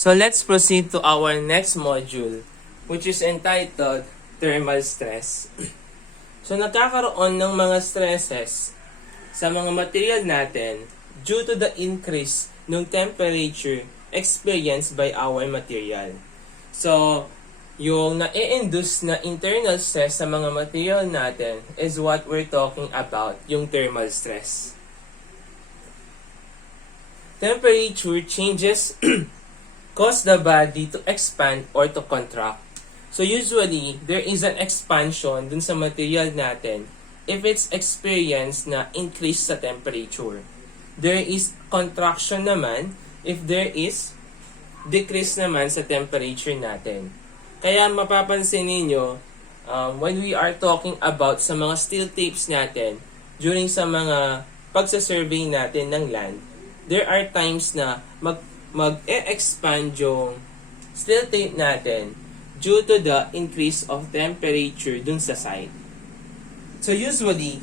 So let's proceed to our next module, which is entitled Thermal Stress. So nagkakaroon ng mga stresses sa mga material natin due to the increase ng temperature experienced by our material. So, yung na-induce na internal stress sa mga material natin is what we're talking about, yung thermal stress. Temperature changes cause the body to expand or to contract. So usually, there is an expansion dun sa material natin if it's experienced na increase sa temperature. There is contraction naman if there is decrease naman sa temperature natin. Kaya mapapansin ninyo, when we are talking about sa mga steel tapes natin, during sa mga pagsasurvey natin ng land, there are times na mag-e-expand yung steel tape natin due to the increase of temperature dun sa site. So usually,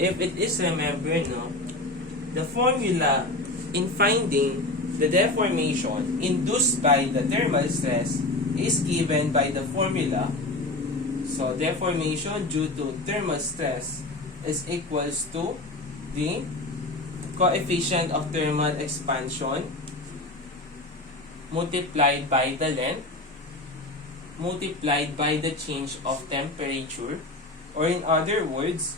if it is remembered, the formula in finding the deformation induced by the thermal stress is given by the formula. So deformation due to thermal stress is equals to the coefficient of thermal expansion multiplied by the length multiplied by the change of temperature, or in other words,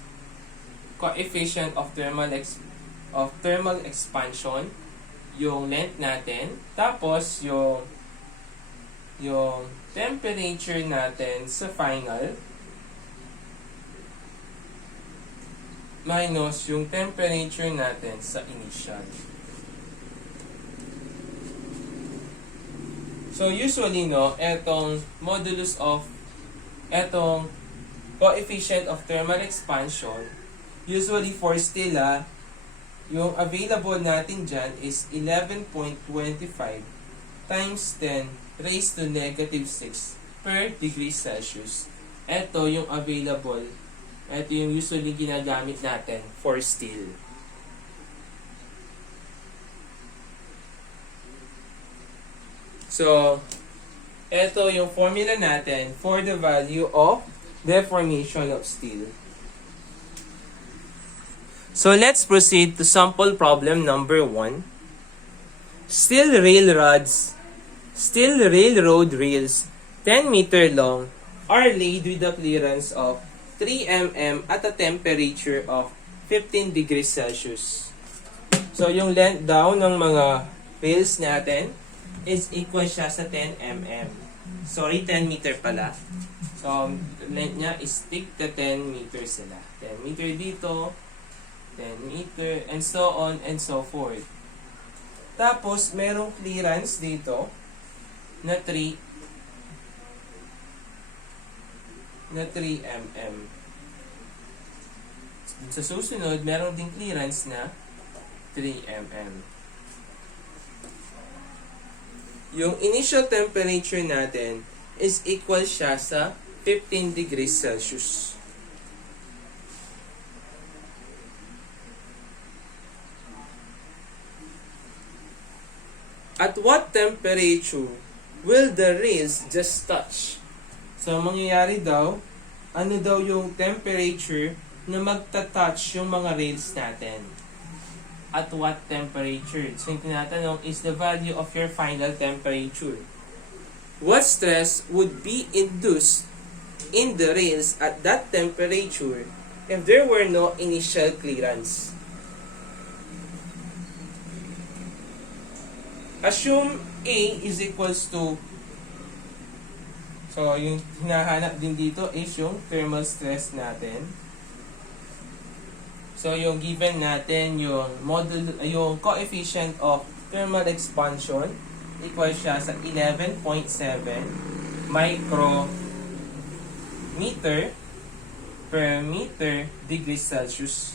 coefficient of thermal expansion, yung length natin, tapos yung temperature natin sa final minus yung temperature natin sa initial. So usually etong coefficient of thermal expansion, usually for steel, yung available natin dyan is 11.25 times 10 raised to negative 6 per degree Celsius. Ito yung available. Ito yung usually ginagamit natin for steel. So, ito yung formula natin for the value of deformation of steel. So, let's proceed to sample problem number 1. Steel railroad rails 10 meter long are laid with a clearance of 3 mm at a temperature of 15 degrees Celsius. So, yung length daw ng mga rails natin is equal siya sa 10 mm. Sorry, 10 meter pala. So, length niya is stick to 10 meter sila. 10 meter dito, 10 meter, and so on and so forth. Tapos, merong clearance dito na 3 mm. Sa susunod, meron ding clearance na 3 mm. Yung initial temperature natin is equal siya sa 15 degrees Celsius. At what temperature will the rails just touch? So, mangyayari daw, ano daw yung temperature na magta-touch yung mga rails natin? At what temperature? So, yung tinatanong is the value of your final temperature. What stress would be induced in the rails at that temperature if there were no initial clearance? Assume A is equals to, so yung hinahanap din dito is yung thermal stress natin. So, yung given natin, yung coefficient of thermal expansion, equal siya sa 11.7 micrometer per meter degrees Celsius.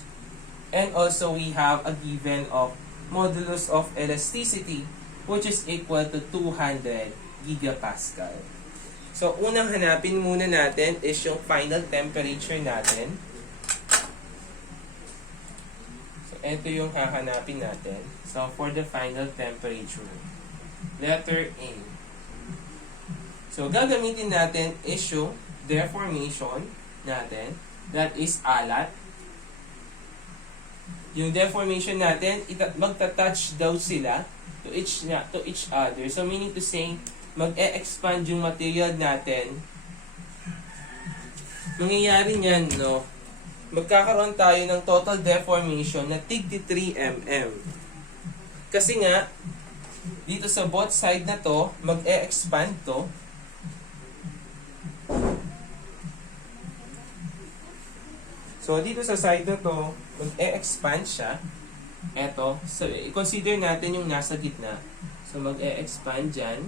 And also, we have a given of modulus of elasticity, which is equal to 200 gigapascal. So, unang hanapin muna natin is yung final temperature natin. Ito yung hahanapin natin. So, for the final temperature. Letter A. So, gagamitin natin issue deformation natin. That is alat. Yung deformation natin, magta-touch daw sila to each other. So, meaning to say, mag-e-expand yung material natin. Mangyayari niyan, no? Magkakaroon tayo ng total deformation na tigdi 3 mm. Kasi nga, dito sa both side na to, mag-e-expand to. So, dito sa side na to, mag-e-expand siya. Eto, so, i-consider natin yung nasa gitna. So, mag-e-expand dyan.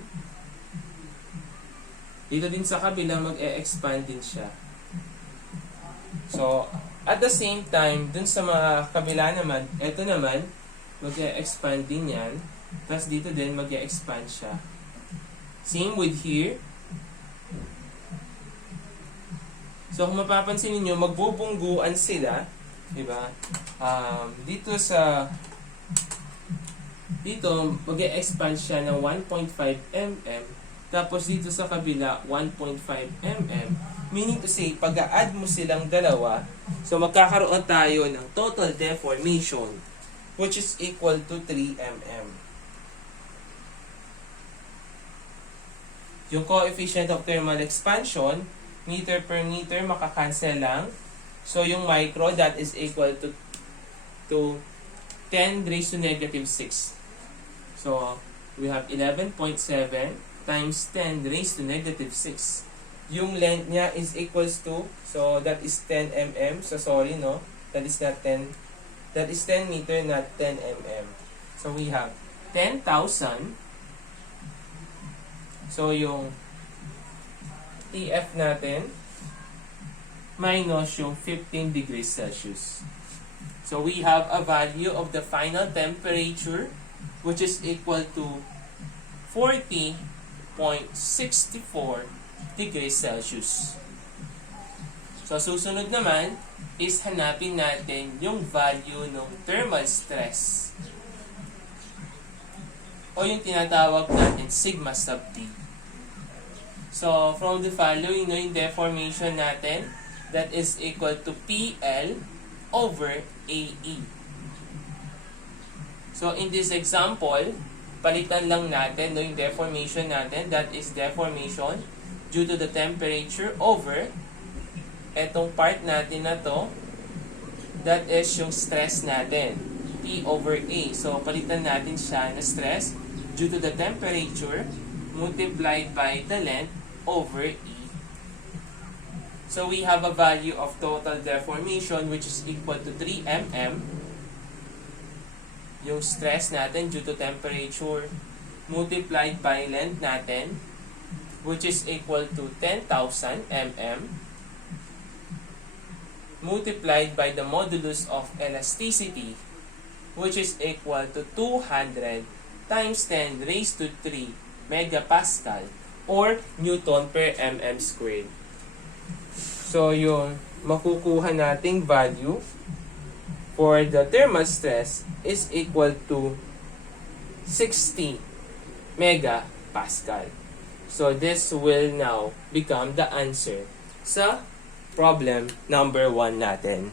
Dito din sa kabila, mag-e-expand din siya. So, at the same time, dun sa mga kabila naman, eto naman, mag-e-expand din yan. Tapos dito din, mag-e-expand siya. Same with here. So, kung mapapansin niyo magbubungguan sila. Diba? Dito, mag-e-expand siya ng 1.5 mm. Tapos dito sa kabila, 1.5 mm. Meaning to say, pag-a-add mo silang dalawa, so magkakaroon tayo ng total deformation, which is equal to 3 mm. Yung coefficient of thermal expansion, meter per meter, makakancel lang. So, yung micro, that is equal to 10 raised to negative 6. So, we have 11.7 times 10 raised to negative 6. Yung length niya is equals to, so that is 10 mm. So, sorry, no? That is not 10. That is 10 meter, not 10 mm. So, we have 10,000. So, yung TF natin minus yung 15 degrees Celsius. So, we have a value of the final temperature which is equal to 40.64 degrees Celsius. So, susunod naman is hanapin natin yung value ng thermal stress o yung tinatawag natin sigma sub T. So, from the following, yung deformation natin, that is equal to PL over AE. So, in this example, palitan lang natin yung deformation natin, that is deformation due to the temperature over etong part natin na to, that is yung stress natin, P over A. So, palitan natin siya na stress due to the temperature multiplied by the length over E. So, we have a value of total deformation which is equal to 3 mm. Yung stress natin due to temperature multiplied by length natin which is equal to 10,000 mm multiplied by the modulus of elasticity which is equal to 200 times 10 raised to 3 megapascal or Newton per mm squared. So, yung makukuha nating value for the thermal stress is equal to 60 megapascal. So, this will now become the answer sa problem number 1 natin.